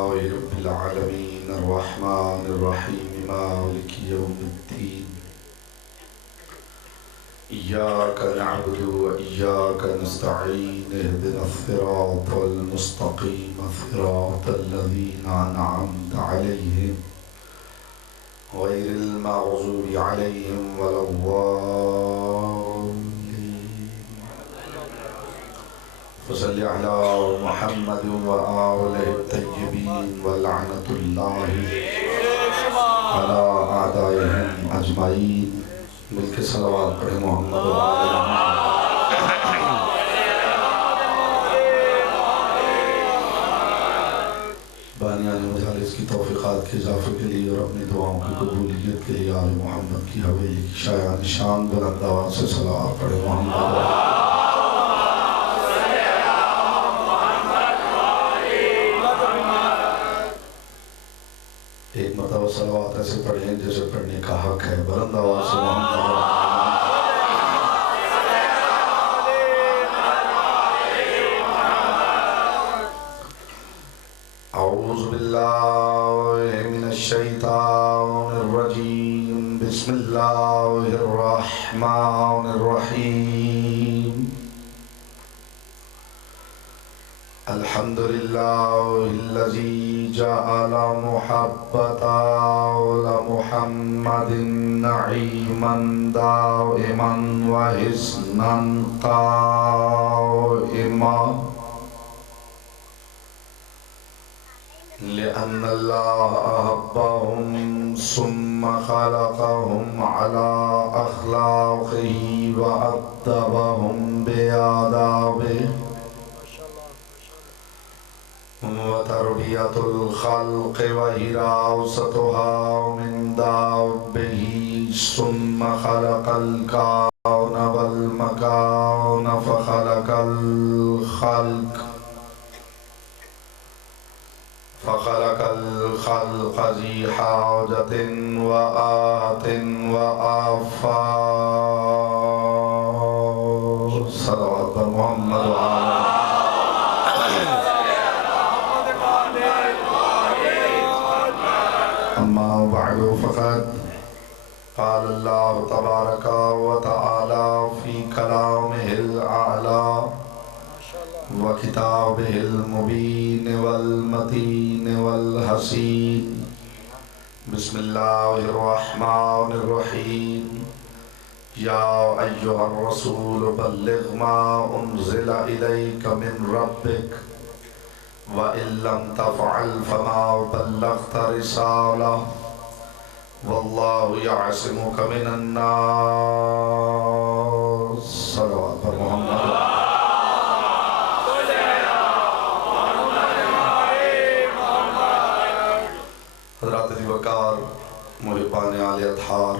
لله رب العالمين الرحمن الرحيم مالك يوم الدين إياك نعبد وإياك نستعين اهدنا الصراط المستقيم صراط الذين أنعمت عليهم غير المغضوب عليهم ولا الضالين فصل على محمد وآله الطيبين ولعنة الله على أعدائهم أجمعين مل کے صلوات پڑھیں محمد و آل محمد بانیان مجالس کی توفیقات کے اضافے کے لیے اور اپنی دعاؤں کی قبولیت کے لیے آل محمد کی حویلی کی شایان شان بلند آواز سے صلوات پڑھیں محمد و آل ایک مرتبہ صلوات ایسے پڑھیں جیسے پڑھنے کا حق ہے بلند آواز سے محمد اعوذ باللہ من الشیطان الرجیم بسم اللہ الرحمن الرحیم الحمدللہ الذی جعل محبت آل محمد نعیما دائما وحسنا قائما لأن اللہ أحبهم ثم خلقهم على أخلاقه وأدبهم بآدابه وتربية الخلق وحراستها من دابه ثم خلق الكون والمكان فخلق الخلق ذي حاجة وآت وآفات صلوات محمد وآلہ أما بعد فقد قال الله تبارك وتعالى في كلامه الأعلى وكتابه المبين والمتين والحسين بسم الله الرحمن الرحيم يا أيها الرسول بلغ ما أنزل إليك من ربك وَإِن لَّمْ تَفْعَلْ فَمَا بَلَّغْتَ رِسَالَةَهُ وَاللَّهُ يَعْصِمُكَ مِنَ النَّاسِ صلوات پر محمد حضرات دیوکار محبان آل اطہار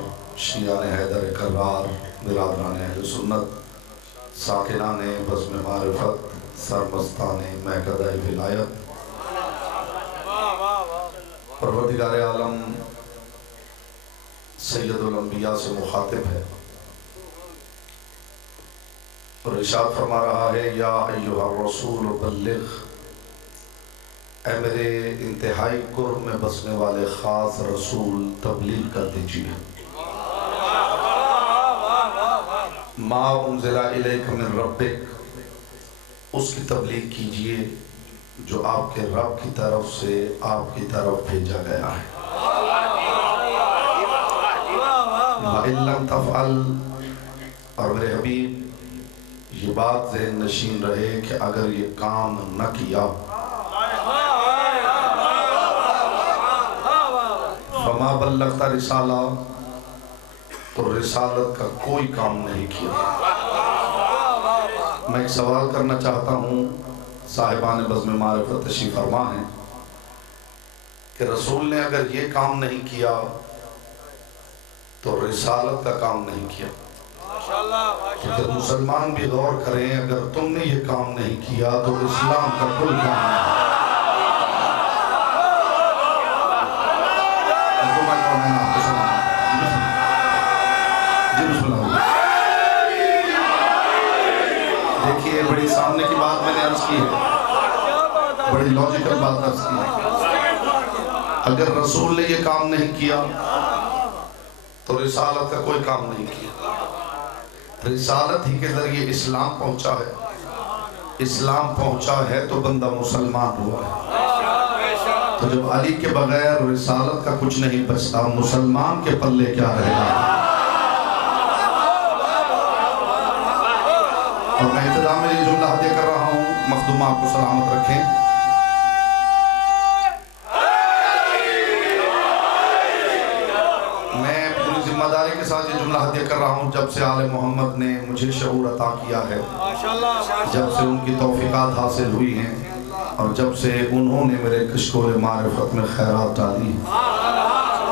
شیعان حیدر کرار برادران اہل سنت ساکنان بزم معرفت سرمستان محکدہ ولایت پروردگار عالم سید الانبیاء سے مخاطب ہے اور ارشاد فرما رہا ہے یا ایہا الرسول بلغ اے میرے انتہائی قرب میں بسنے والے خاص رسول تبلیغ کر دیجئے ما انزل الیک من ربک اس کی تبلیغ کیجئے جو آپ کے رب کی طرف سے آپ کی طرف بھیجا گیا ہے وَإِن لَّمْ تَفْعَلْ اور میرے حبیب یہ بات ذہن نشین رہے کہ اگر یہ کام نہ کیا فَمَا بَلَّغْتَ رِسَالَةَ تو رسالت کا کوئی کام نہیں کیا میں ایک سوال کرنا چاہتا ہوں صاحبان بزم معرفت تشریف فرما ہیں کہ رسول نے اگر یہ کام نہیں کیا تو رسالت کا کام نہیں کیا کہ مسلمان بھی غور کریں اگر تم نے یہ کام نہیں کیا تو اسلام کا کوئی کام نہیں دیکھیے بڑی سامنے کی بات میں نے عرض کی ہے بڑی لوجیکل بات عرض کی ہے اگر رسول نے یہ کام نہیں کیا تو رسالت کا کوئی کام نہیں کیا. رسالت ہی کے ذریعے اسلام پہنچا ہے. اسلام پہنچا ہے تو بندہ مسلمان ہوا ہے. تو جب علی کے بغیر رسالت کا کچھ نہیں بچتا، مسلمان کے پلے کیا رہے گا؟ اور میں ابتدا میں یہ جملہ ہدیہ کر رہا ہوں، مخدوم آپ کو سلامت رکھیں. میں پوری ذمہ داری کے ساتھ یہ جملہ ہدیہ کر رہا ہوں. جب سے آل محمد نے مجھے شعور عطا کیا ہے، جب سے ان کی توفیقات حاصل ہوئی ہیں، اور جب سے انہوں نے میرے کشکول معرفت میں خیرات ڈالی،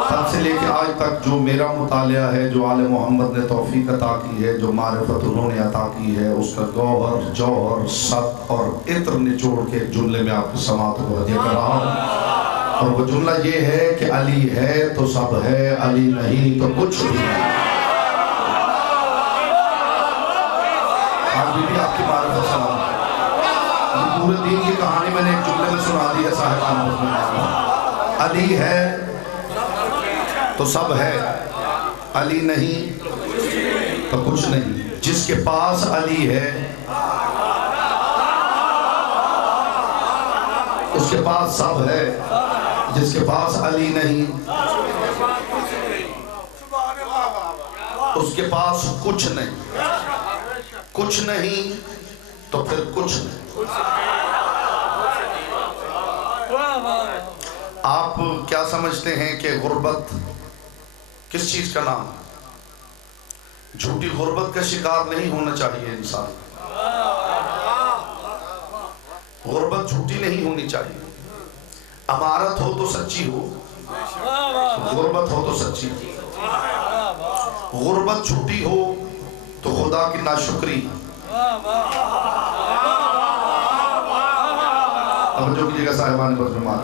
تب سے لے کے آج تک جو میرا مطالعہ ہے، جو آل محمد نے توفیق عطا کی ہے، جو معرفت انہوں نے عطا کی ہے، اس کا گوہر، جوہر، ست اور عطر نچوڑ کے ایک جملے میں آپ کی سماعت کو ہدیہ کر رہا ہوں. اور وہ جملہ یہ ہے کہ علی ہے تو سب ہے، علی نہیں تو کچھ نہیں. آج بھی آپ کی معرفت سلام ہے. یہ پورے دین کی کہانی میں نے ایک جملے میں سنا دی ہے صاحبان مسلمان. علی ہے تو سب ہے، علی نہیں تو کچھ نہیں. جس کے پاس علی ہے اس کے پاس سب ہے، جس کے پاس علی نہیں اس کے پاس کچھ نہیں. کچھ نہیں تو پھر کچھ نہیں. آپ کیا سمجھتے ہیں کہ غربت کس چیز کا نام ہے؟ جھوٹی غربت کا شکار نہیں ہونا چاہیے انسان. غربت جھوٹی نہیں ہونی چاہیے. امارت ہو تو سچی ہو، غربت ہو تو سچی ہو. غربت جھوٹی ہو تو خدا کی ناشکری. اب جو کیجئے گا صاحبان برجمان،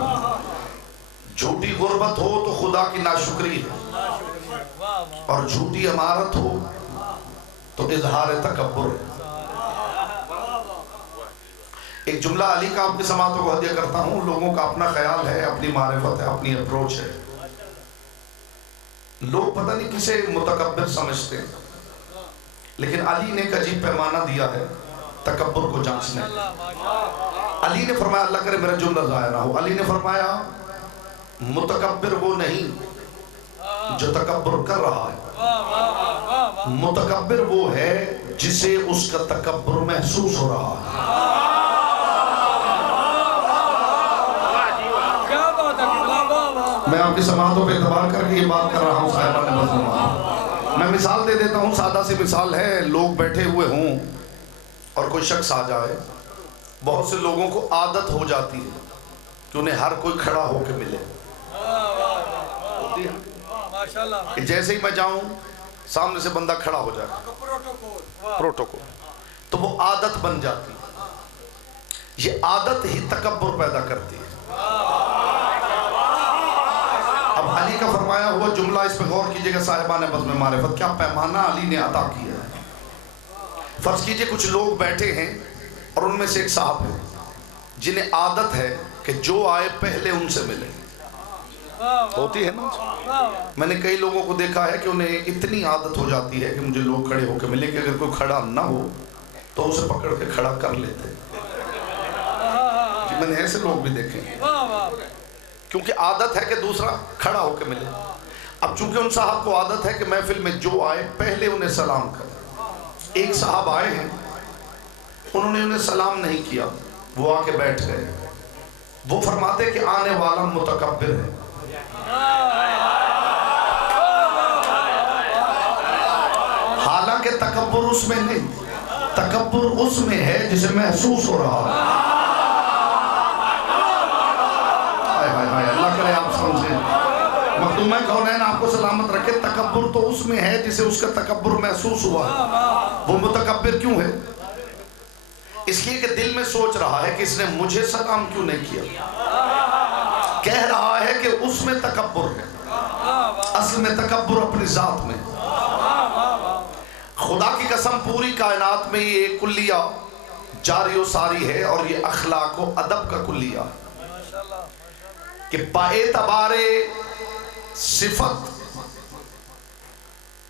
جھوٹی غربت ہو تو خدا کی ناشکری ہے، اور جھوٹی امارت ہو تو اظہار تکبر ہے. ایک جملہ علی کا آپ کی سماعتوں کو ہدیہ کرتا ہوں. لوگوں کا اپنا خیال ہے، اپنی معرفت ہے، اپنی اپروچ ہے. لوگ پتہ نہیں کسے متکبر سمجھتے ہیں، لیکن علی نے ایک عجیب پیمانہ دیا ہے تکبر کو جانچنے. علی نے فرمایا، اللہ کرے میرا جملہ ضائع نہ ہو، علی نے فرمایا متکبر وہ نہیں جو تکبر کر رہا ہے، متکبر وہ ہے جسے اس کا تکبر محسوس ہو رہا ہے. میں آپ کی سماعتوں پہ اعتبار کر کے یہ بات کر رہا ہوں صاحبان مسلمان. میں مثال دے دیتا ہوں، سادہ سی مثال ہے. لوگ بیٹھے ہوئے ہوں اور کوئی شخص آ جائے. بہت سے لوگوں کو عادت ہو جاتی ہے کہ انہیں ہر کوئی کھڑا ہو کے ملے. کہ جیسے ہی میں جاؤں سامنے سے بندہ کھڑا ہو جائے، پروٹوکول، تو وہ عادت بن جاتی ہے. یہ عادت ہی تکبر پیدا کرتی ہے. اب علی کا فرمایا ہوا جملہ، اس پہ غور کیجئے گا صاحبان بزم معرفت، کیا پیمانہ علی نے عطا کیا ہے. فرض کیجئے کچھ لوگ بیٹھے ہیں اور ان میں سے ایک صاحب ہے جنہیں عادت ہے کہ جو آئے پہلے ان سے ملے. ہوتی ہے نا. میں نے کئی لوگوں کو دیکھا ہے کہ انہیں اتنی عادت ہو جاتی ہے کہ مجھے لوگ کھڑے ہو کے ملے کہ اگر کوئی کھڑا نہ ہو تو اسے پکڑ کے کھڑا کر لیتے. میں نے ایسے لوگ بھی دیکھے ہیں کیونکہ عادت ہے کہ دوسرا کھڑا ہو کے ملے. اب چونکہ ان صاحب کو عادت ہے کہ محفل میں جو آئے پہلے انہیں سلام کرے. ایک صاحب آئے ہیں، انہوں نے انہیں سلام نہیں کیا، وہ آ کے بیٹھ گئے. وہ فرماتے کہ آنے والا متکبر ہے. حالانکہ تکبر اس میں نہیں، تکبر اس میں ہے جسے محسوس ہو رہا ہے. اللہ کرے آپ سمجھیں. مخدوم کونین آپ کو سلامت رکھے. تکبر تو اس میں ہے جسے اس کا تکبر محسوس ہوا ہے. وہ متکبر کیوں ہے؟ اس لیے کہ دل میں سوچ رہا ہے کہ اس نے مجھے سلام کیوں نہیں کیا. کہہ رہا ہے کہ اس میں تکبر ہے، اصل میں تکبر اپنی ذات میں. خدا کی قسم پوری کائنات میں یہ کلیہ جاری و ساری ہے، اور یہ اخلاق و ادب کا کلیہ کہ باعتبار صفت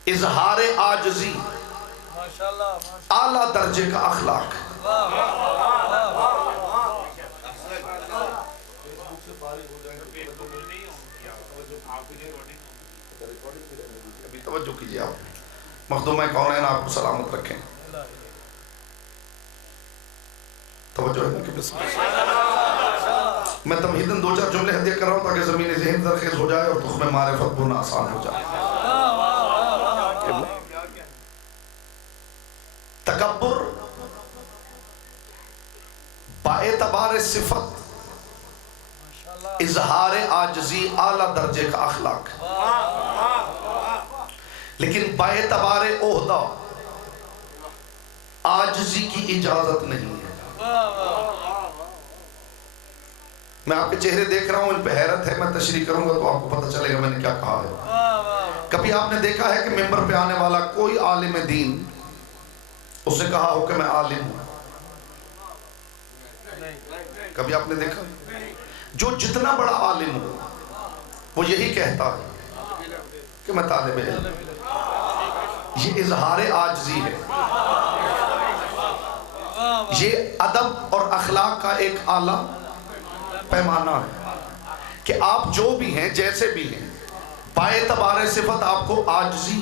اظہار عاجزی اعلیٰ درجے کا اخلاق ہے۔ ابھی توجہ کیجئے آپ، مخدومہ کونین آپ کو سلامت رکھیں۔ توجہ ہے نا کہ بسم اللہ۔ میں تمہیدن دو چار جملے ہدیہ کر رہا ہوں تاکہ زمین ذہن زرخیز ہو جائے اور تخم معرفت بونا آسان ہو جائے۔ تکبر باعتبار صفت اظہار عاجزی اعلیٰ درجے کا اخلاق ہے، لیکن باعتبار عہدہ عاجزی کی اجازت نہیں ہے۔ میں آپ کے چہرے دیکھ رہا ہوں، ان پہ حیرت ہے، میں تشریح کروں گا تو آپ کو پتہ چلے گا میں نے کیا کہا ہے۔ کبھی آپ نے دیکھا ہے کہ ممبر پہ آنے والا کوئی عالم دین اس نے کہا ہو کہ میں عالم ہوں؟ کبھی آپ نے دیکھا؟ جو جتنا بڑا عالم ہو وہ یہی کہتا ہے کہ میں طالب علم۔ یہ اظہار عاجزی ہے، یہ ادب اور اخلاق کا ایک اعلیٰ پیمانہ ہے کہ آپ جو بھی ہیں جیسے بھی ہیں باعتبار صفت آپ کو عاجزی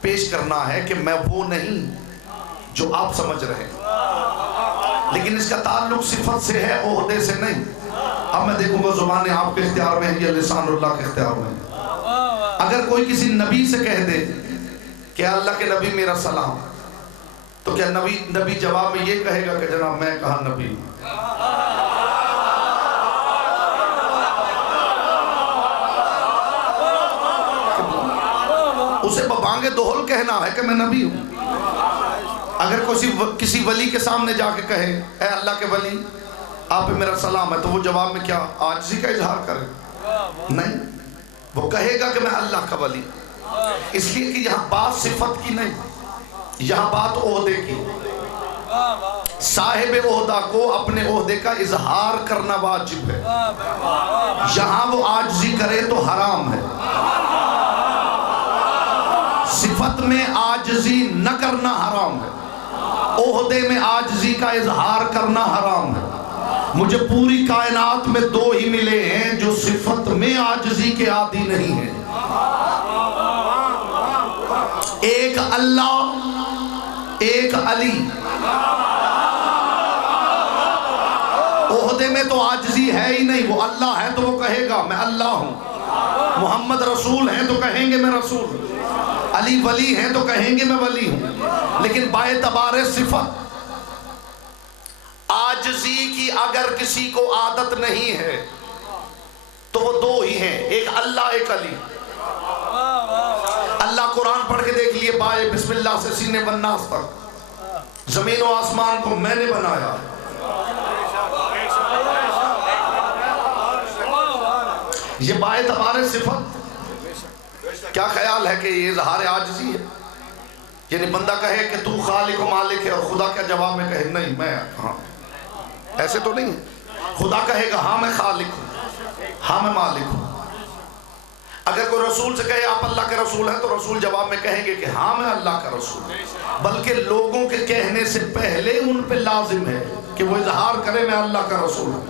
پیش کرنا ہے کہ میں وہ نہیں جو آپ سمجھ رہے ہیں، لیکن اس کا تعلق صفت سے ہے، عہدے سے نہیں۔ اب میں دیکھوں گا زبانیں آپ کے اختیار میں ہیں یا لسان اللہ کے اختیار میں ہیں۔ اگر کوئی کسی نبی سے کہہ دے کہ اللہ کے نبی میرا سلام، تو کیا نبی جواب میں یہ کہے گا کہ جناب میں کہا نبی؟ اسے ببانگ دہل کہنا ہے کہ میں نبی ہوں۔ اگر کسی ولی کے سامنے جا کے کہے اے اللہ کے ولی آپ پہ میرا سلام ہے، تو وہ جواب میں کیا عاجزی کا اظہار کرے؟ نہیں، وہ کہے گا کہ میں اللہ کا ولی۔ اس لیے کہ یہاں بات صفت کی نہیں، یہاں بات عہدے کی۔ صاحب عہدہ کو اپنے عہدے کا اظہار کرنا واجب ہے، یہاں وہ عاجزی کرے تو حرام ہے۔ صفت میں عاجزی نہ کرنا حرام ہے، عہدے میں عاجزی کا اظہار کرنا حرام ہے۔ مجھے پوری کائنات میں دو ہی ملے ہیں جو صفت میں عاجزی کے عادی نہیں ہیں، ایک اللہ، ایک علی۔ عہدے میں تو عاجزی ہے ہی نہیں، وہ اللہ ہے تو وہ کہے گا میں اللہ ہوں، محمد رسول ہیں تو کہیں گے میں رسول ہوں، علی ولی ہیں تو کہیں گے میں ولی ہوں۔ لیکن باعتبار صفت عاجزی کی اگر کسی کو عادت نہیں ہے تو وہ دو ہی ہیں، ایک اللہ ایک علی۔ اللہ قرآن پڑھ کے دیکھ لیے، بائے بسم اللہ سے سینے والناس تک زمین و آسمان کو میں نے بنایا۔ یہ باعتبار صفت کیا خیال ہے کہ یہ اظہار عاجزی ہے؟ یعنی بندہ کہے کہ تو خالق و مالک ہے اور خدا کا جواب میں کہے نہیں میں ہاں، ایسے تو نہیں ہے۔ خدا کہے گا ہاں میں خالق ہوں، ہاں میں مالک ہوں۔ اگر کوئی رسول سے کہے آپ اللہ کے رسول ہیں تو رسول جواب میں کہیں گے کہ ہاں میں اللہ کا رسول ہوں، بلکہ لوگوں کے کہنے سے پہلے ان پہ لازم ہے کہ وہ اظہار کرے میں اللہ کا رسول ہوں۔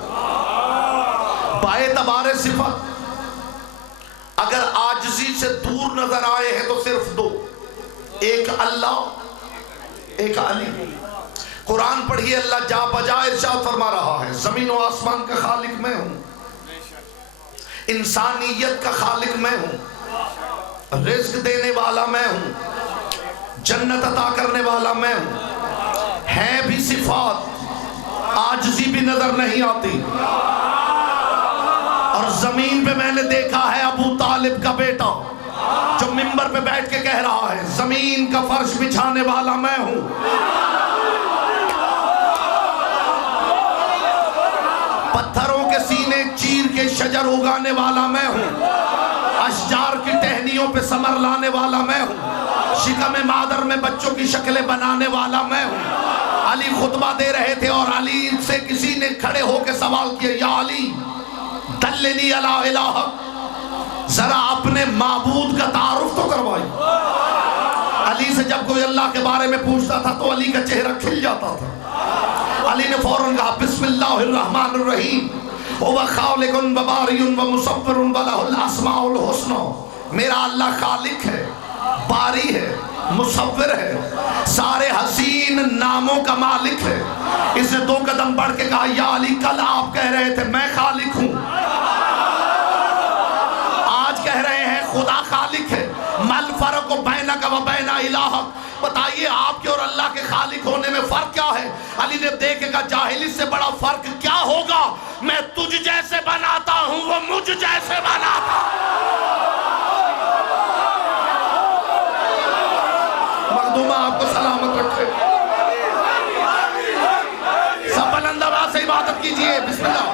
باعتبار صفت اگر عاجزی سے دور نظر آئے ہیں تو صرف دو، ایک اللہ ایک علی۔ قرآن پڑھیے، اللہ جا بجا ارشاد فرما رہا ہے زمین و آسمان کا خالق میں ہوں، انسانیت کا خالق میں ہوں، رزق دینے والا میں ہوں، جنت عطا کرنے والا میں ہوں۔ ہے بھی صفات، عاجزی بھی نظر نہیں آتی۔ اور زمین پہ میں نے دیکھا ہے ابو طالب کا بیٹا جو ممبر پہ بیٹھ کے کہہ رہا ہے زمین کا فرش بچھانے والا میں ہوں، پتھروں کے سینے چیر کے شجر اگانے والا میں ہوں، اشجار کی ٹہنیوں پہ ثمر لانے والا میں ہوں، شکم مادر میں بچوں کی شکلیں بنانے والا میں ہوں۔ علی خطبہ دے رہے تھے اور علی سے کسی نے کھڑے ہو کے سوال کیا یا علی دلنی علی الہ، ذرا اپنے معبود کا تعارف تو کروائی۔ علی سے جب کوئی اللہ کے بارے میں پوچھتا تھا تو علی کا چہرہ کھل جاتا تھا۔ علی نے فوراً کہا بسم اللہ الرحمن الرحیم، هو خالق و باری و مصور و لہ الاسماء الحسنى، میرا اللہ خالق ہے، باری ہے، مصور ہے، سارے حسین ناموں کا مالک ہے۔ اس نے 2 قدم بڑھ کے کہا یا علی کل آپ کہہ رہے تھے میں خالق ہوں، آج کہہ رہے ہیں خدا خالق ہے۔ مل فرق بینک و بین الہک، بتائیے آپ کے اور اللہ کے خالق ہونے میں فرق کیا ہے؟ علی نے دیکھے گا جاہلی سے بڑا فرق کیا ہوگا، میں تجھ جیسے بناتا ہوں وہ مجھ جیسے بناتا ہوں۔ مخدومہ آپ کو سلامت رکھے، سب بلند آواز سے عبادت کیجئے۔ بسم اللہ۔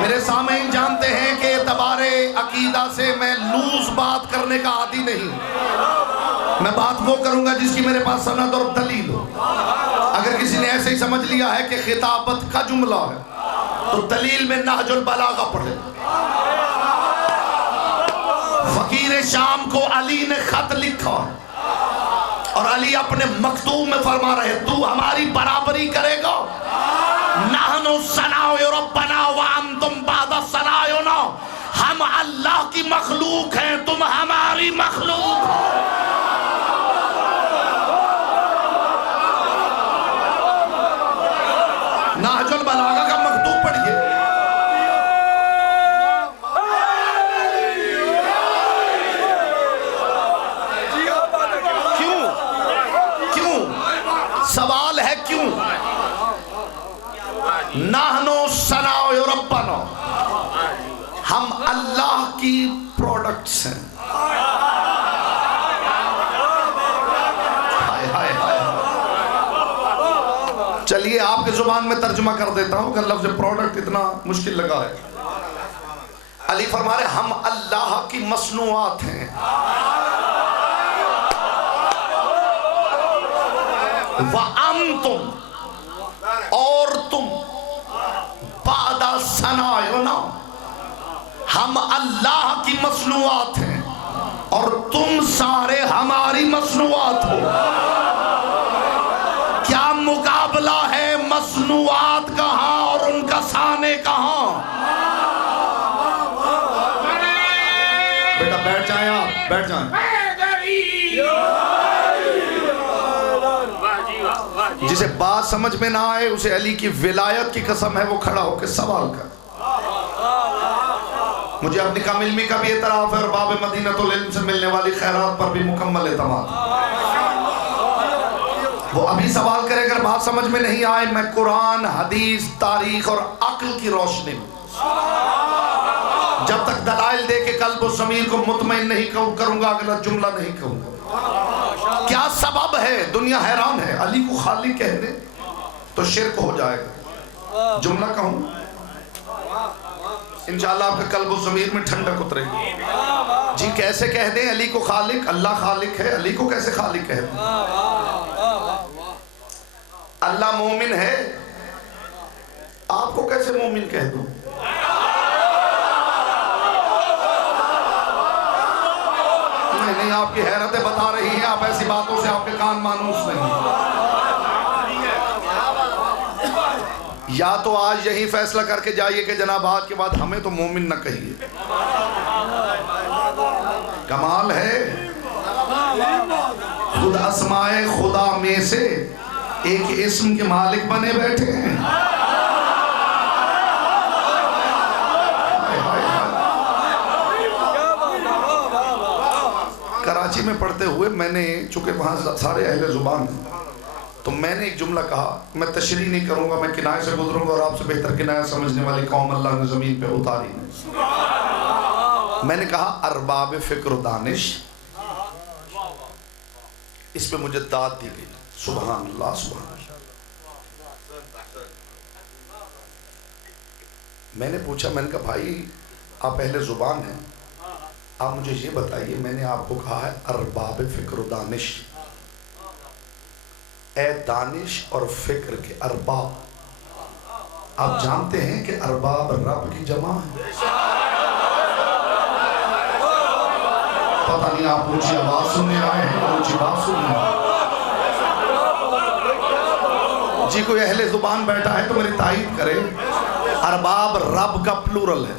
میرے سامعین جانتے ہیں کہ اعتبار عقیدہ سے میں لوز بات کرنے کا عادی نہیں، میں بات وہ کروں گا جس کی میرے پاس سند اور دلیل ہو۔ اگر کسی نے ایسے ہی سمجھ لیا ہے کہ خطابت کا جملہ ہے تو دلیل میں نہج البلاغہ پڑھے۔ فقیر شام کو علی نے خط لکھا اور علی اپنے مکتوب میں فرما رہے تو ہماری برابری کرے گا، نحن ثناء ربنا وانتم بعد ثناءنا، ہم اللہ کی مخلوق ہیں تم ہماری مخلوق ہو۔ نہج البلاغہ کا مکتوب پڑھیے۔ کیوں سوال ہے کیوں؟ نحنو ثناء ربنا، ہم اللہ کی پروڈکٹس ہیں۔ چلیے آپ کے زبان میں ترجمہ کر دیتا ہوں کہ لفظ پروڈکٹ اتنا مشکل لگا ہے۔ علی فرما رہے ہم اللہ کی مصنوعات ہیں، وَأَنْتُمْ، اور تم، بعد ثنائنا، ہم اللہ کی مصنوعات ہیں اور تم سارے ہماری مصنوعات ہو۔ کیا مقابلہ ہے مصنوعات کہاں اور ان کا سانے کہاں؟ بیٹا بیٹھ جائیں، آپ بیٹھ جائیں۔ جسے بات سمجھ میں نہ آئے اسے علی کی ولایت کی قسم ہے وہ کھڑا ہو کے سوال کر۔ مجھے اپنی کم علمی کا بھی اعتراف ہے اور باب مدینۃ العلم سے ملنے والی خیرات پر بھی مکمل اعتماد۔ وہ ابھی سوال کرے اگر بات سمجھ میں نہیں آئے میں قرآن، حدیث، تاریخ اور عقل کی روشنی میں جب تک دلائل دے کے قلب و ضمیر کو مطمئن نہیں کروں گا اگلا جملہ نہیں کہوں گا۔ کیا سبب ہے؟ دنیا حیران ہے، علی کو خالق کہہ دے تو شرک ہو جائے گا۔ جملہ کہوں انشاءاللہ آپ کے قلب و ضمیر میں ٹھنڈک اترے گی۔ جی کیسے کہہ دیں علی کو خالق؟ اللہ خالق ہے، علی کو کیسے خالق کہہ دیں؟ اللہ مومن ہے، آپ کو کیسے مومن کہہ دوں؟ نہیں آپ کی حیرتیں بتا رہی ہیں، آپ ایسی باتوں سے آپ کے کان مانوس نہیں۔ یا تو آج یہی فیصلہ کر کے جائیے کہ جناب آج کے بعد ہمیں تو مومن نہ کہیے۔ کمال ہے، خود اسماء خدا میں سے ایک اسم کے مالک بنے بیٹھے ہیں۔ کراچی میں پڑھتے ہوئے میں نے چونکہ وہاں سارے اہل زبان ہیں تو میں نے ایک جملہ کہا، میں تشریح نہیں کروں گا، میں کنایہ سے گزروں گا اور آپ سے بہتر کنایہ سمجھنے والی قوم اللہ نے زمین پہ اتاری ہے۔ میں نے کہا ارباب فکر و دانش، اس پہ مجھے داد دی گئی، سبحان اللہ سبحان اللہ۔ میں نے پوچھا، میں نے کہا بھائی آپ اہل زبان ہیں، آپ مجھے یہ بتائیے، میں نے آپ کو کہا ہے ارباب فکر و دانش، اے دانش اور فکر کے ارباب، آپ جانتے ہیں کہ ارباب رب کی جمع ہے؟ پتہ نہیں آپ اونچی آواز سننے آئے ہیں، اونچی بات سننے آئے ہیں؟ جی کوئی اہل زبان بیٹھا ہے تو میری تائید کرے، ارباب رب کا پلورل ہے،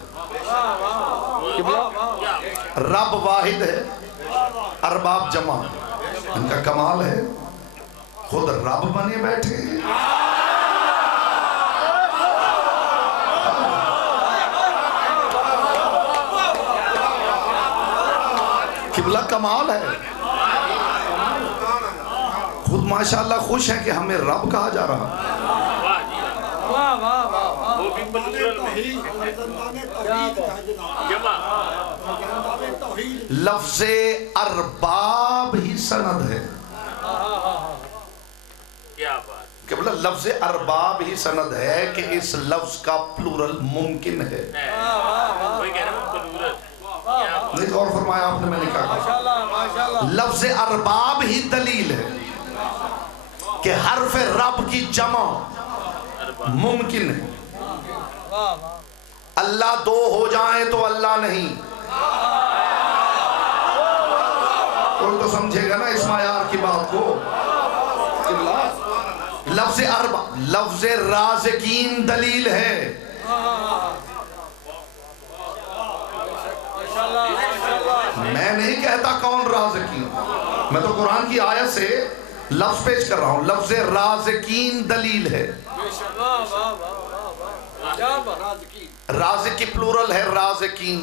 رب واحد ہے، ارباب جمع، ان کا کمال ہے خود رب بنے بیٹھے ہیں۔ قبلہ کمال ہے، خود ماشاءاللہ خوش ہے کہ ہمیں رب کہا جا رہا ہے۔ لفظ ارباب ہی سند ہے، قبلہ لفظ ارباب ہی سند ہے کہ اس لفظ کا پلورل ممکن ہے۔ نہیں غور فرمایا آپ نے میں نے کہا، لفظ ارباب ہی دلیل ہے کہ حرف رب کی جمع ممکن ہے۔ اللہ دو ہو جائیں تو اللہ نہیں، کوئی تو سمجھے گا نا اس معیار کی بات کو۔ لفظ رازقین دلیل ہے، میں نہیں کہتا کون رازقین، میں تو قرآن کی آیت سے لفظ پیش کر رہا ہوں۔ لفظ رازقین دلیل ہے، رازق کی پلورل ہے رازقین،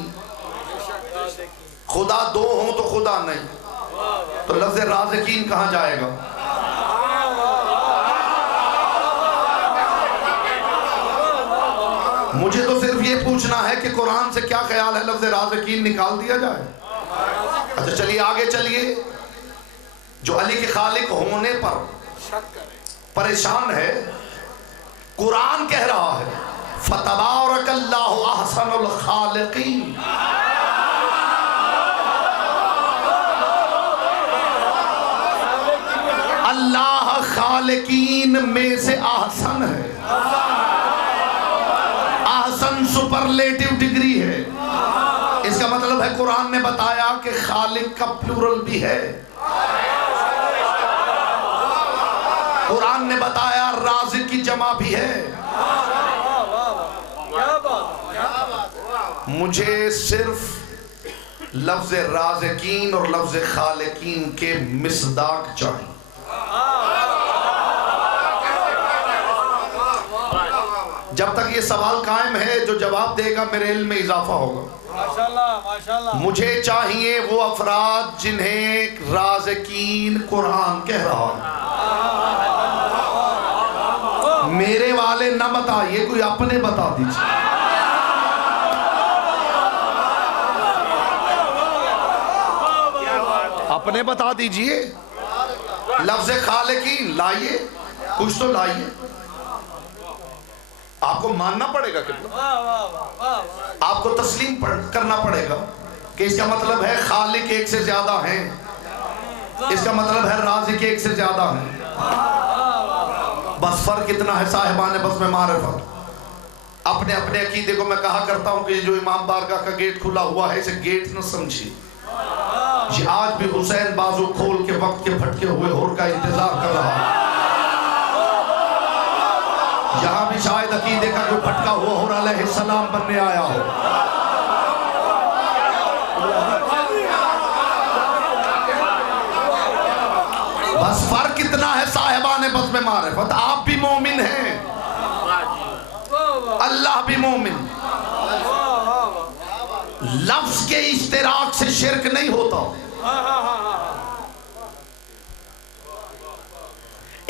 خدا دو ہوں تو خدا نہیں، تو لفظ رازقین کہاں جائے گا؟ مجھے تو صرف یہ پوچھنا ہے کہ قرآن سے کیا خیال ہے لفظ رازقین نکال دیا جائے؟ اچھا چلیے آگے چلیے، جو علی کے خالق ہونے پر پریشان ہے، قرآن کہہ رہا ہے فَتَبَارَكَ اللَّهُ أَحْسَنُ الْخَالِقِينَ، اللہ خالقین میں سے احسن ہے، احسن سپرلیٹیو ڈگری ہے۔ اس کا مطلب ہے قرآن نے بتایا کہ خالق کا پلورل بھی ہے، قرآن نے بتایا رازق کی جمع بھی ہے۔ مجھے صرف لفظ رازقین اور لفظ خالقین کے مصداق چاہیے۔ جب تک یہ سوال قائم ہے، جو جواب دے گا میرے علم میں اضافہ ہوگا۔ مجھے چاہیے وہ افراد جنہیں رازقین قرآن کہہ رہا ہے، میرے والے نہ بتائیے، کوئی اپنے بتا دیجیے۔ اپنے بتا دیجئے، لفظ خالقین لائیے، کچھ تو لائیے، آپ کو ماننا پڑے گا، آپ کو تسلیم کرنا پڑے گا کہ اس کا مطلب ہے خالق ایک سے زیادہ ہیں، اس کا مطلب ہے رازق ایک سے زیادہ ہیں۔ بس فرق اتنا ہے صاحبان بزم معرفت، اپنے اپنے عقیدے کو میں کہا کرتا ہوں کہ جو امام بارگاہ کا گیٹ کھلا ہوا ہے اسے گیٹ نہ سمجھی، یہ آج بھی حسین بازو کھول کے وقت کے بھٹکے ہوئے ہور کا انتظار کر رہا ہے۔ یہاں بھی شاید عقیدے کا کوئی بھٹکا ہوا ہور علیہ السلام بننے آیا ہو۔ بس فرق اتنا ہے صاحبان بزم معرفت، آپ بھی مومن ہیں، اللہ بھی مومن، لفظ کے اشتراک سے شرک نہیں ہوتا،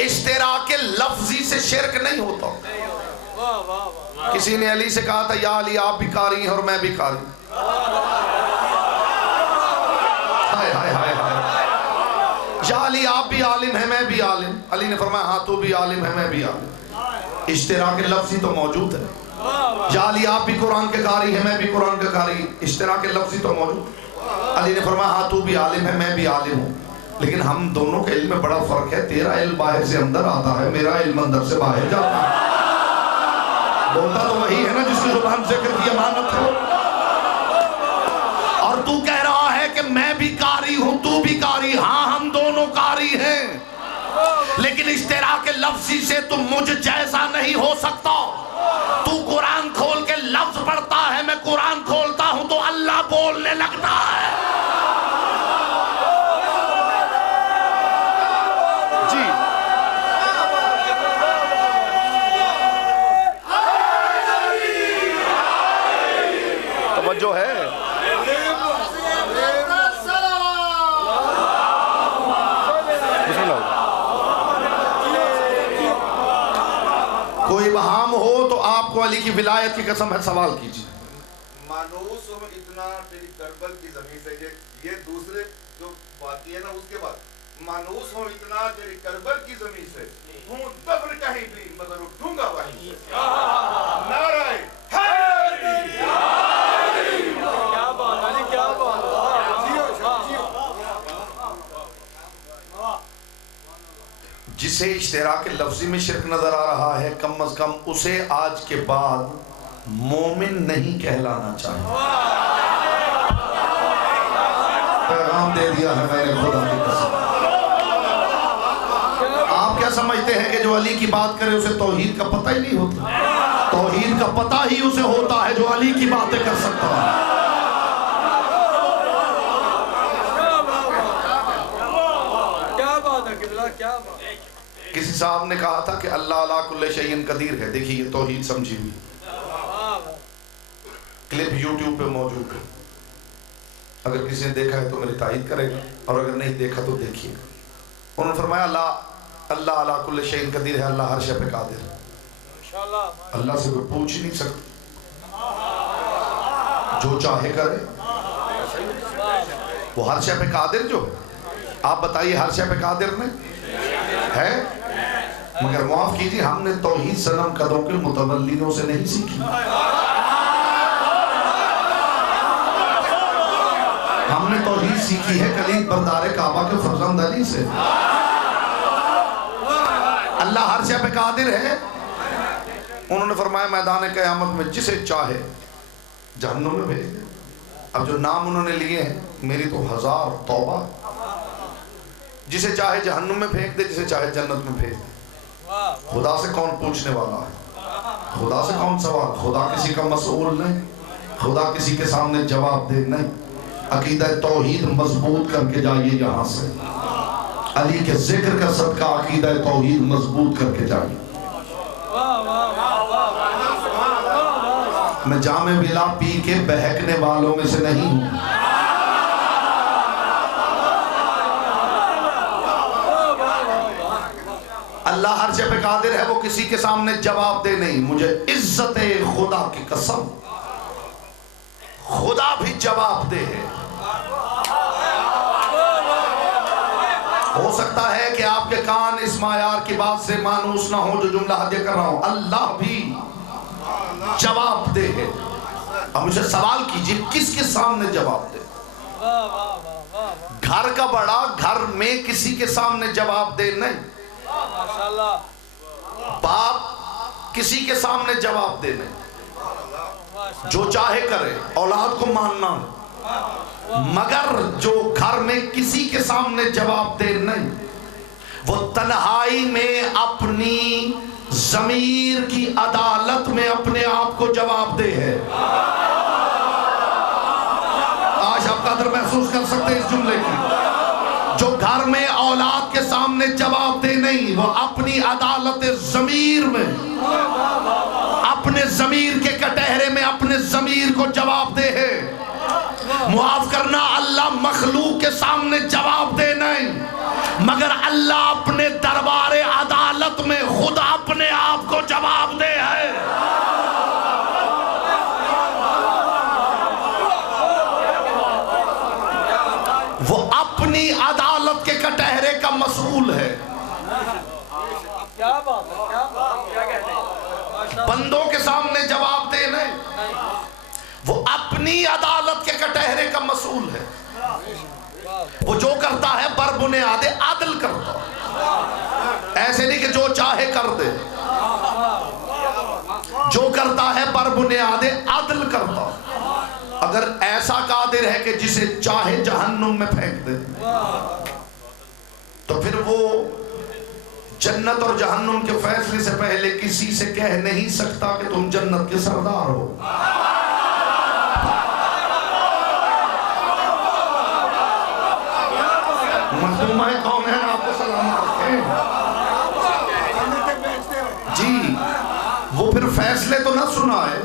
اشتراک لفظی سے شرک نہیں ہوتا۔ کسی نے علی سے کہا تھا یا علی آپ بھی قاری ہیں اور میں بھی قاری، یا علی آپ بھی عالم ہیں میں بھی عالم، علی نے فرمایا ہاں تو بھی عالم ہے میں بھی عالم، اشتراک لفظی تو موجود ہے۔ یا علی آپ بھی قرآن کے قاری ہیں میں بھی قرآن کے قاری، اشتراک لفظی تو موجود ہے۔ علی نے فرمایا ہاں تو بھی عالم ہے میں بھی عالم ہوں، لیکن ہم دونوں کے علم میں بڑا فرق ہے، تیرا علم باہر سے اندر آتا ہے، میرا علم اندر سے باہر جاتا ہے۔ بولتا تو وہی ہے نا جس کی زبان ذکر کی امانت ہو، اور تو کہہ رہا ہے کہ میں بھی قاری ہوں تو بھی قاری، ہاں ہم دونوں قاری ہیں، لیکن اشتراک لفظی سے تم مجھ جیسا نہیں ہو سکتا۔ تو قرآن کھول کے لفظ پڑھتا ہے، میں قرآن کھولتا ہوں تو اللہ بولنے لگتا ہے۔ جی توجہ ہے؟ کوئی ابہام ہو تو آپ کو علی کی ولایت کی قسم ہے سوال کیجیے۔ مانوس ہوں اتنا تیری کربل کی زمین سے، یہ دوسرے جو باقی ہے نا اس کے بعد، مانوس ہوں اتنا تیری کربل کی زمین سے، ہوں دبر کہیں بھی مگر اٹھوں گا وہیں سے۔ نعرہ حیدری! کیا بات علی، کیا بات! جسے اشتراک لفظی میں شرک نظر آ رہا ہے کم از کم اسے آج کے بعد مومن نہیں کہلانا چاہیے۔ پیغام دے دیا ہے میں نے خدا کی قسم۔ آپ کیا سمجھتے ہیں کہ جو علی کی بات کرے اسے توحید کا پتہ ہی نہیں ہوتا؟ توحید کا پتہ ہی اسے ہوتا ہے جو علی کی باتیں کر سکتا ہے۔ کسی صاحب نے کہا تھا کہ اللہ علی کل شیء قدیر ہے، دیکھیے یہ توحید سمجھی ہوئی، کلپ یوٹیوب پہ موجود ہے، اگر کسی نے دیکھا ہے تو میری تائید کرے گا، اور اگر نہیں دیکھا تو دیکھیے گا۔ انہوں نے فرمایا اللہ علی کل شیء قدیر ہے، اللہ ہر شے پہ قادر ہے، اللہ سے کوئی پوچھ نہیں سکتا، جو چاہے کرے، وہ ہر شے پہ قادر جو ہے۔ آپ بتائیے ہر شے پہ قادر نہیں ہے؟ مگر معاف کیجیے ہم نے توحید صنم قدوں کے متولیوں سے نہیں سیکھی، ہم نے توحید سیکھی ہے کلید بردار کعبہ کے فرزند علی سے۔ اللہ ہر شے پہ قادر ہے۔ انہوں نے فرمایا میدان قیامت میں جسے چاہے جہنم میں بھیج دے۔ اب جو نام انہوں نے لیے ہیں میری تو ہزار توبہ، جسے چاہے جہنم میں پھینک دے، جسے چاہے جنت میں بھیج دے۔ خدا سے کون پوچھنے والا ہے؟ خدا سے کون سوال؟ خدا کسی کا مسئول نہیں، خدا کسی کے سامنے جواب دے نہیں۔ عقیدہ توحید مضبوط کر کے جائیے یہاں سے، علی کے ذکر کا صدقہ عقیدہ توحید مضبوط کر کے جائیے۔ میں جام ولا پی کے بہکنے والوں میں سے نہیں ہوں۔ اللہ ہر شے پہ قادر ہے، وہ کسی کے سامنے جواب دے نہیں۔ مجھے عزت خدا کی قسم، خدا بھی جواب دے ہے۔ ہو سکتا ہے کہ آپ کے کان اس معیار کی بات سے مانوس نہ ہو جو جملہ ہدیہ کر رہا ہوں، اللہ بھی جواب دے ہے۔ اب مجھے سوال کیجئے کس کے سامنے جواب دے؟ گھر کا بڑا گھر میں کسی کے سامنے جواب دے نہیں، باپ کسی کے سامنے جواب دے نہیں، جو چاہے کرے، اولاد کو ماننا، مگر جو گھر میں کسی کے سامنے جواب دے نہیں، وہ تنہائی میں اپنی ضمیر کی عدالت میں اپنے آپ کو جواب دے ہے۔ آج آپ قدر محسوس کر سکتے ہیں اس جملے کی۔ جو گھر میں اولاد کے سامنے جواب دے نہیں، وہ اپنی عدالت ضمیر میں، اپنے ضمیر کے کٹہرے میں اپنے ضمیر کو جواب دے ہے۔ معاف کرنا، اللہ مخلوق کے سامنے جواب دے نہیں، مگر اللہ اپنے دربار عدالت میں خود اپنے آپ کو جواب دے ہے۔ وہ اپنی عدالت کے کٹہرے کا مسئول ہے۔ بندوں کے سامنے جواب دے نہیں، وہ اپنی عدالت کے کٹہرے کا مسئول ہے۔ وہ جو کرتا ہے بر بنیاد عدل کرتا، ایسے نہیں کہ جو چاہے کر دے، جو کرتا ہے بر بنیاد عدل کرتا۔ اگر ایسا قادر ہے کہ جسے چاہے جہنم میں پھینک دے تو پھر وہ جنت اور جہنم کے فیصلے سے پہلے کسی سے کہہ نہیں سکتا کہ تم جنت کے سردار ہو۔ مخدومہ کون ہے آپ کو سلامت رکھیں جی، وہ پھر فیصلے تو نہ سنائے،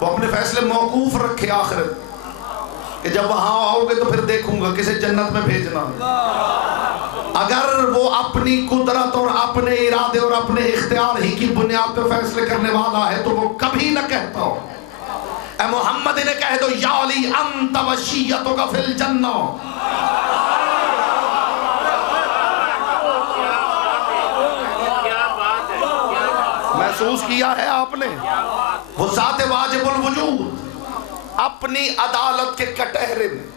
وہ اپنے فیصلے موقوف رکھے آخرت کہ جب وہاں آؤ گے تو پھر دیکھوں گا کسے جنت میں بھیجنا۔ اگر وہ اپنی قدرت اور اپنے ارادے اور اپنے اختیار ہی کی بنیاد پہ فیصلے کرنے والا ہے تو وہ کبھی نہ کہتا ہو اے محمد انہیں کہہ دو یا علی انت وشیتک فی الجنہ۔ محسوس کیا ہے آپ نے وہ ذات واجب الوجود اپنی عدالت کے کٹہرے میں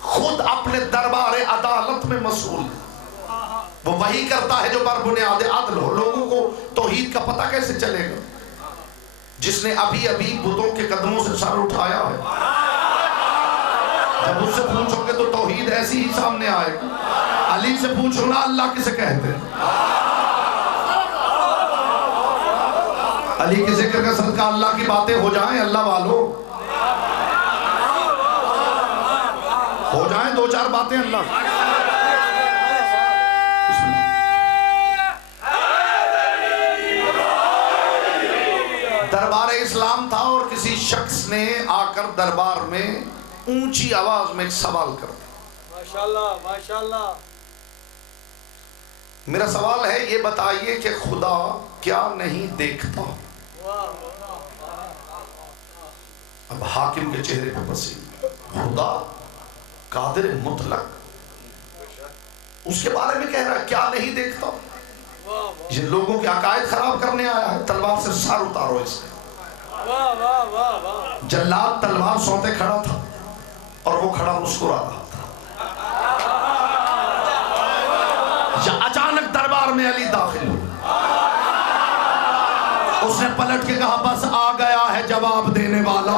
خود اپنے دربار عدالت میں مسئول ہے، وہ وہی کرتا ہے جو بر بنیاد عدل ہو۔ لوگوں کو توحید کا پتہ کیسے چلے گا؟ جس نے ابھی ابھی بتوں کے قدموں سے سر اٹھایا ہے، جب اس سے پوچھو گے تو توحید ایسی ہی سامنے آئے گا۔ علی سے پوچھو نا اللہ کسے کہتے ہیں؟ علی کے ذکر کا صدقہ اللہ کی باتیں ہو جائیں، اللہ والو ہو جائیں دو چار باتیں اللہ۔ دربار اسلام تھا اور کسی شخص نے آ کر دربار میں اونچی آواز میں ایک سوال کر دیا۔ ماشاءاللہ ماشاءاللہ۔ میرا سوال ہے یہ بتائیے کہ خدا کیا نہیں دیکھتا؟ اب حاکم کے چہرے پہ پسینہ، خدا قادر مطلق اس کے بارے میں کہہ رہا ہے کیا نہیں دیکھتا؟ یہ لوگوں کے عقائد خراب کرنے آیا ہے، تلوار سے سر اتارو اس کا۔ جلاد تلوار سونتے کھڑا تھا اور وہ کھڑا مسکرا رہا تھا۔ یا اچانک دربار میں علی داخل ہو، اس نے پلٹ کے کہا بس آ گیا ہے جواب دینے والا،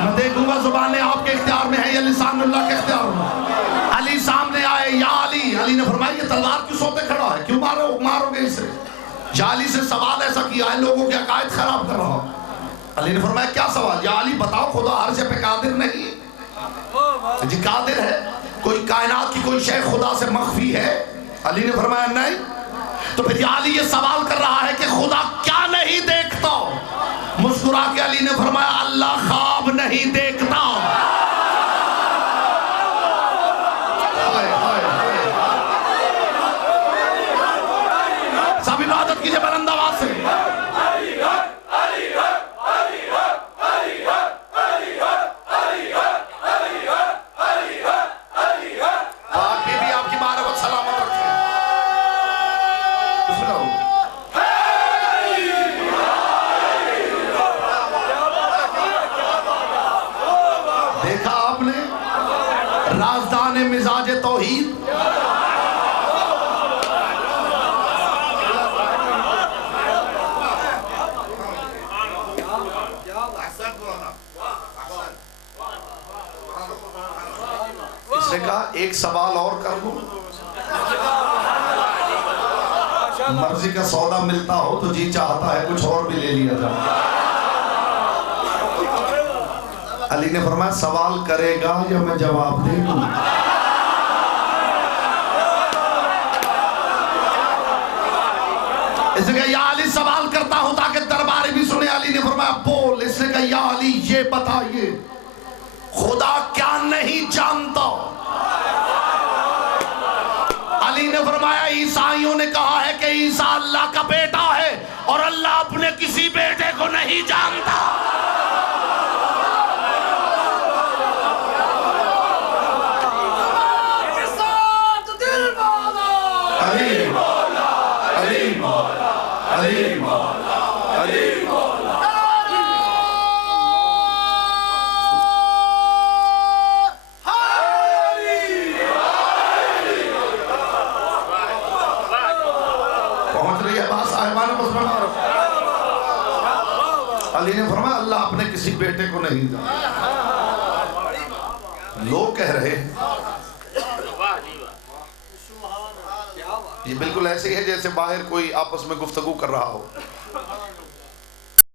میں دیکھوں گا زبانیں آپ کے اختیار میں ہیں یا لسان اللہ کے اختیار میں۔ علی سامنے آئے، یا علی، علی نے فرمایا یہ تلوار کیوں سوتے کھڑا ہے، کیوں مارو گے اسے؟ یا علی سے سوال ایسا کیا ہے لوگوں کے عقائد خراب کر رہا۔ علی نے فرمایا کیا سوال؟ یا علی بتاؤ خدا ہر شے پہ قادر نہیں؟ جی قادر ہے، کوئی کائنات کی کوئی شے خدا سے مخفی ہے؟ علی نے فرمایا نہیں۔ تو پھر یا علی یہ سوال کر رہا ہے کہ خدا کیا نہیں دیکھتا؟ مسکرا کے علی نے فرمایا اللہ خواب نہیں دیکھتا۔ سب عبادت کیجئے بلند آواز سے۔ دیکھا آپ نے رازدان مزاج توحید، اس نے کہا ایک سوال اور کر لوں، مرضی کا سودا ملتا ہو تو جی چاہتا ہے کچھ اور بھی لے لیا جائے۔ علی نے فرمایا سوال کرے گا یا میں جواب دے دوں؟ اس نے کہا یا علی سوال کرتا ہوں تاکہ درباری بھی سنے۔ علی نے فرمایا بول۔ اس نے کہا یا علی یہ بتائیے خدا کیا نہیں جانتا؟ علی نے فرمایا عیسائیوں نے کہا ہے کہ عیسیٰ اللہ کا بیٹا ہے اور اللہ اپنے کسی بیٹے کو نہیں جانتا۔ علی نے فرمایا اللہ اپنے کسی بیٹے کو نہیں جانتا. لوگ کہہ رہے ہیں یہ بالکل ایسے ہی ہے جیسے باہر کوئی آپس میں گفتگو کر رہا ہو.